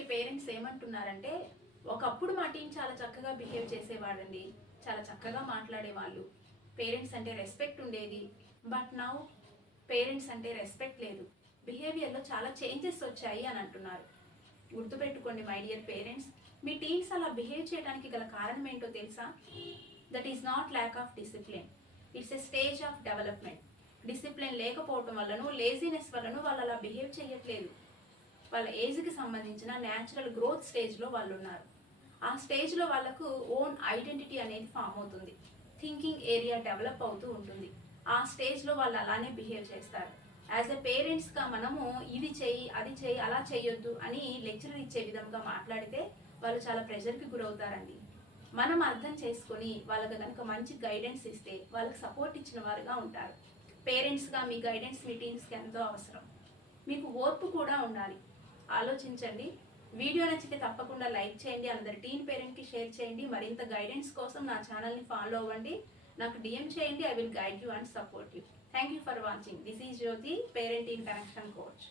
కొంతమంది పేరెంట్స్ ఏమంటున్నారంటే, ఒకప్పుడు మా టీం చాలా చక్కగా బిహేవ్ చేసేవాడండి, చాలా చక్కగా మాట్లాడేవాళ్ళు, పేరెంట్స్ అంటే రెస్పెక్ట్ ఉండేది. బట్ నౌ పేరెంట్స్ అంటే రెస్పెక్ట్ లేదు, బిహేవియర్లో చాలా చేంజెస్ వచ్చాయి అని అంటున్నారు. గుర్తుపెట్టుకోండి my dear parents, me teams అలా బిహేవ్ చేయడానికి గల కారణం ఏంటో తెలుసా? That is not lack of discipline, it's a stage of development. Discipline లేకపోవటం వల్లను, లేజినెస్ వల్లను వాళ్ళు అలా బిహేవ్ చేయట్లేదు. వాళ్ళ ఏజ్కి సంబంధించిన న్యాచురల్ గ్రోత్ స్టేజ్లో వాళ్ళు ఉన్నారు. ఆ స్టేజ్లో వాళ్ళకు ఓన్ ఐడెంటిటీ అనేది ఫామ్ అవుతుంది, థింకింగ్ ఏరియా డెవలప్ అవుతూ ఉంటుంది. ఆ స్టేజ్లో వాళ్ళు అలానే బిహేవ్ చేస్తారు. యాజ్ ఎ పేరెంట్స్గా మనము ఇది చెయ్యి, అది చెయ్యి, అలా చేయొద్దు అని లెక్చర్ ఇచ్చే విధంగా మాట్లాడితే వాళ్ళు చాలా ప్రెషర్కి గురవుతారండి. మనం అర్థం చేసుకొని వాళ్ళకి కనుక మంచి గైడెన్స్ ఇస్తే వాళ్ళకి సపోర్ట్ ఇచ్చిన వారుగా ఉంటారు. పేరెంట్స్గా మీ గైడెన్స్ మీ టీమ్స్కి ఎంతో అవసరం. మీకు ఓర్పు కూడా ఉండాలి. ఆలోచించండి. వీడియో నచ్చితే తప్పకుండా లైక్ చేయండి, అందరి టీన్ పేరెంట్కి షేర్ చేయండి. మరింత గైడెన్స్ కోసం నా ఛానల్ని ఫాలో అవ్వండి, నాకు డిఎం చేయండి. I will guide you and support you. Thank you for watching. This is Jyothi, parent in connection coach.